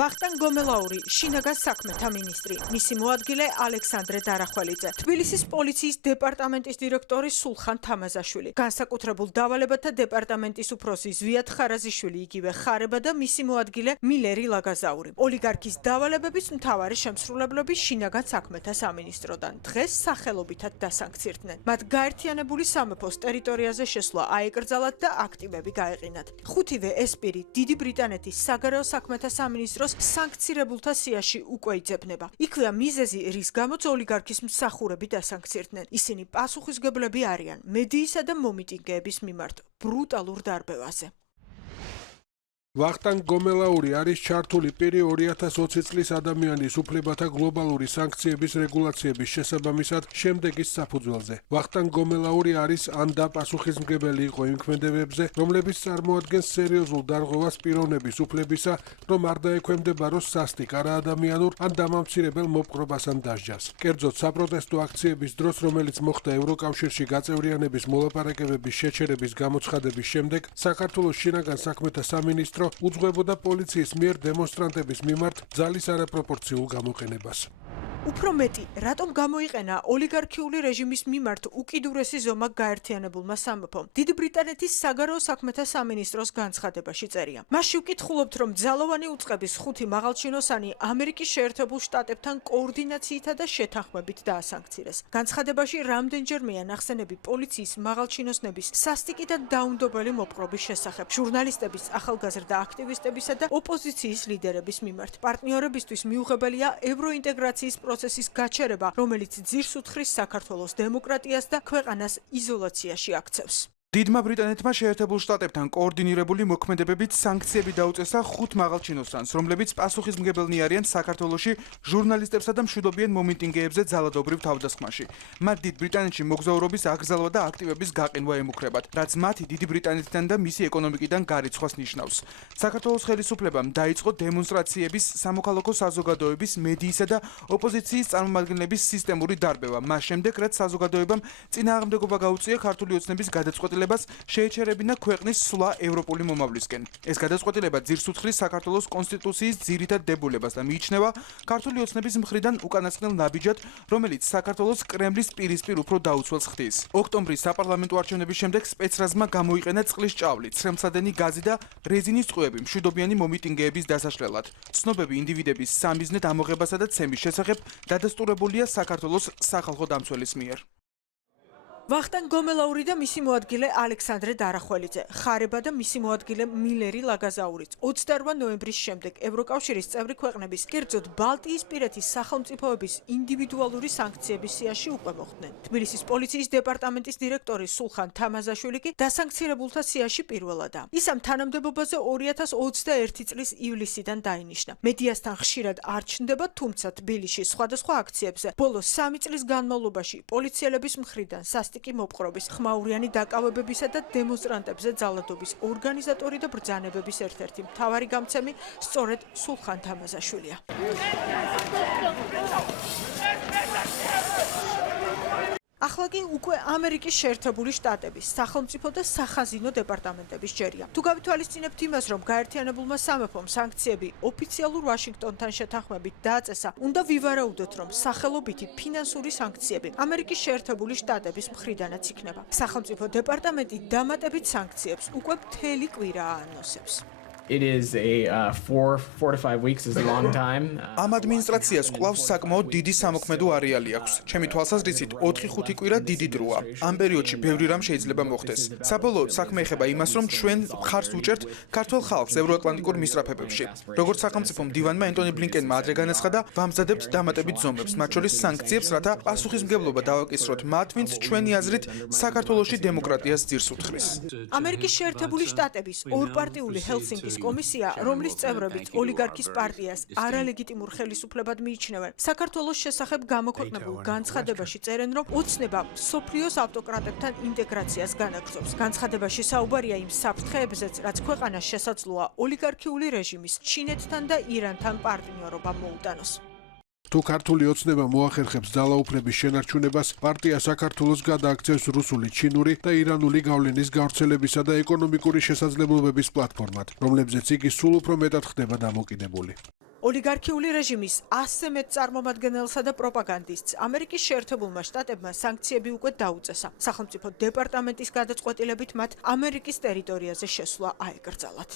ვახტანგ გომელაური, შინაგან საქმეთა მინისტრი, მისი მოადგილე ალექსანდრე დარახველიძე, თბილისის პოლიციის დეპარტამენტის დირექტორი სულხან თამაზაშვილი, განსაკუთრებულ დავალებათა დეპარტამენტის უფროსი ზვიად ხარაზიშვილი, იგივე ხარება და მისი მოადგილე მილერი ლაგაზაური. ოლიგარქის დავალებების მთავარი შემსრულებლები შინაგან საქმეთა სამინისტროდან დღეს სახელობითად დასანქცირდნენ. მათ გაერთიანებული სამეფოს ტერიტორიაზე შესვლა აეკრძალათ და აქტივები გაეყინათ. ხუთივე ეს პირი დიდი ბრიტანეთის საგარეო საქმეთა სამინისტროს სანქცირებულთა სიაში უკვე იძებნება. იქვეა მიზეზი, რის გამოც ოლიგარქის მსახურები დასანქცირდნენ. ისინი პასუხისმგებლები არიან მედიისა და მომიტინგეების მიმართ ბრუტალურ დარბევაზე. ვახტანგ გომელაური არის ჩართული პირი 2020 წლის ადამიანის უფლებათა გლობალური სანქციების რეგულაციების შესაბამისად შემდეგის საფუძველზე. ვახტანგ გომელაური არის ან და პასუხისმგებელი იყო იმ ქმედებებზე, რომლებიც წარმოადგენს სერიოზულ დარღვევას პიროვნების უფლებისა, რომ არ დაექვემდებაროს სასტიკ არაადამიანურ ან დამამცირებელ მოპყრობას ან დასჯას. კერძოდ, საპროტესტო აქციების დროს, რომელიც მოხდა ევროკავშირში გაწევრიანების მოლაპარაკებების შეჩერების გამოცხადების შემდეგ, საქართველოს შინაგან საქმეთა სამინისტრო უძღვებოდა პოლიციის მიერ დემონსტრანტების მიმართ ძალის არაპროპორციულ გამოყენებას. უფრო მეტი, რატომ გამოიყენა ოლიგარქიული რეჟიმის მიმართ უკიდურესი ზომა გაერთიანებულმა სამეფომ? დიდი ბრიტანეთის საგარეო საქმეთა სამინისტროს განცხადებაში წერია. მასში ვკითხულობთ, რომ ძალოვანი უწყების 5 მაღალჩინოსანი ამერიკის შეერთებულ შტატებთან კოორდინაციითა და შეთანხმებით დაასანქცირეს. განცხადებაში რამდენჯერმეა ნახსენები პოლიციის მაღალჩინოსნების სასტიკი და დაუნდობელი მოპყრობის შესახებ, ჟურნალისტების, ახალგაზრდა აქტივისტებისა და ოპოზიციის ლიდერების მიმართ. პარტნიორებისთვის მიუღებელია ევროინტეგრაციის პროცესის გაჩერება, რომელიც ძირს უთხრის საქართველოს დემოკრატიას და ქვეყანას იზოლაციაში აქცევს. დიდმა ბრიტანეთმა შეერთებულ შტატებთან კოორდინირებული მოქმედებებით სანქციები დაუწესა 5 მაღალჩინოსანს, რომლებიც პასუხისმგებელნი არიან საქართველოში ჟურნალისტებსა და მშვიდობიან მომიტინგეებზე ძალადობრივ თავდასხმაში. მათ დიდ ბრიტანეთში მოგზაურობის აკრძალვა და აქტივების გაყინვა ემუქრებათ, რაც მათი დიდი ბრიტანეთიდან და მისი ეკონომიკიდან გარიცხვას ნიშნავს. საქართველოს ხელისუფლებამ დაიწყო დემონსტრაციების, სამოქალაქო საზოგადოების, მედიისა და ოპოზიციის წარმომადგენლების სისტემური დარბევა. მას შემდეგ, რაც საზოგადოებამ წინააღმდეგობა გაუწია ქართული ოცნების გადაწყვეტილებას შეეჩერებინა ქვეყნის სვლა ევროპული მომავლისკენ. ეს გადაწყვეტილება ძირს უთხრის საქართველოს კონსტიტუციის ძირითად დებულებას და მიიჩნევა ქართული ოცნების მხრიდან უკანასკნელ ნაბიჯად, რომელიც საქართველოს კრემლის პირისპირ უფრო დაუცველს ხდის. ოქტომბრის საპარლამენტო არჩევნების შემდეგ სპეცრაზმა გამოიყენა წყლის ჭავლი, ცხრემსადენი გაზი და რეზინის წყვილები მშვიდობიანი მომიტინგეების დასაშლელად. ცნობები ინდივიდების სამიზნედ ამოღებასა და ცემის შესახებ დადასტურებულია საქართველოს სახალხო დამცველის მიერ. ვახტანგ გომელაური და მისი მოადგილე ალექსანდრე დარახველიძე, ხარება და მისი მოადგილე მილერი ლაგაზაურიც 28 ნოემბრის შემდეგ ევროკავშირის წევრი ქვეყნების, კერძოდ ბალტიისპირეთის სახელმწიფოების ინდივიდუალური სანქციების სიაში უკვე მოხვდნენ. თბილისის პოლიციის დეპარტამენტის დირექტორი სულხან თამაზაშვილი კი დასანქცირებულთა სიაში პირველადაა. ის ამ თანამდებობაზე 2021 წლის ივლისიდან დაინიშნა. მედიასთან ხშირად არ ჩნდება, თუმცა თბილისში სხვადასხვა აქციებზე ბოლო 3 წლის განმავლობაში პოლიციელების მხრიდან სასტიკი მოპყრობის, ხმაურიანი დაკავებებისა და დემონსტრანტებზე ძალადობის ორგანიზატორი და ბრძანებების ერთ-ერთი მთავარი გამცემი სწორედ სულხან თამაზაშვილია. ახლა კი უკვე ამერიკის შეერთებული შტატების სახელმწიფო და სახაზინო დეპარტამენტების ჯერია. თუ გავითვალისწინებთ იმას, რომ გაერთიანებულმა სამეფომ სანქციები ოფიციალურ ვაშინგტონთან შეთანხმებით დააწესა, უნდა ვივარაუდოთ, რომ სახელობითი ფინანსური სანქციები ამერიკის შეერთებული შტატების მხრიდანაც იქნება. სახელმწიფო დეპარტამენტი დამატებით სანქციებს უკვე მთელი კვირაა ანონსებს. It is a 4 to 5 weeks is a long time. ამ ადმინისტრაციას კვლავს საკმაოდ დიდი სამოქმედო არეალი აქვს. ჩემი თვალსაზრისით 4-5 კვირა დიდი დროა. ამ პერიოდში ბევრი რამ შეიძლება მოხდეს. საბოლოოდ საქმე ეხება იმას, რომ ჩვენ მხარს უჭერთ ქართულ ხალხს ევროატლანტიკურ მისწრაფებებში. როგორც სახელმწიფო მდივანმა ენტონი ბლინკენმა ადრე განაცხადა, ვამზადებთ დამატებით ზომებს, მათ შორის სანქციებს, რათა პასუხისმგებლობა დავაკისროთ მათ, ვინც ჩვენი აზრით საქართველოში დემოკრატიას ძირს უთხრის. ამერიკის შეერთებული შტატების ორპარტიული ჰელსინკის კომისია, რომლის წევრებიც ოლიგარქის პარტიას არალეგიტიმურ ხელისუფლებად მიიჩნევენ, საქართველოს შესახებ გამოქვეყნებულ განცხადებაში წერენ, რომ ოცნება მსოფლიოს ავტოკრატებთან ინტეგრაციას განაგრძობს. განცხადებაში საუბარია იმ საფრთხეებზეც, რაც ქვეყანას შესაძლოა ოლიგარქიული რეჟიმის ჩინეთთან და ირანთან პარტნიორობა მოუტანოს. თუ ქართული ოცნება მოახერხებს ძალაუფლების შენარჩუნებას, პარტია საქართველოს გადააქცევს რუსული, ჩინური და ირანული გავლენის გავრცელებისა და ეკონომიკური შესაძლებლობების პლატფორმად, რომლებზეც იგი სულ უფრო მეტად ხდება დამოკიდებული. ოლიგარქიული რეჟიმის 100 მეტ წარმომადგენელსა და პროპაგანდისტს ამერიკის შეერთებულმა შტატებმა სანქციები უკვე დაუწესა. სახელმწიფო დეპარტამენტის გადაწყვეტილებით მათ ამერიკის ტერიტორიაზე შესვლა აეკრძალათ.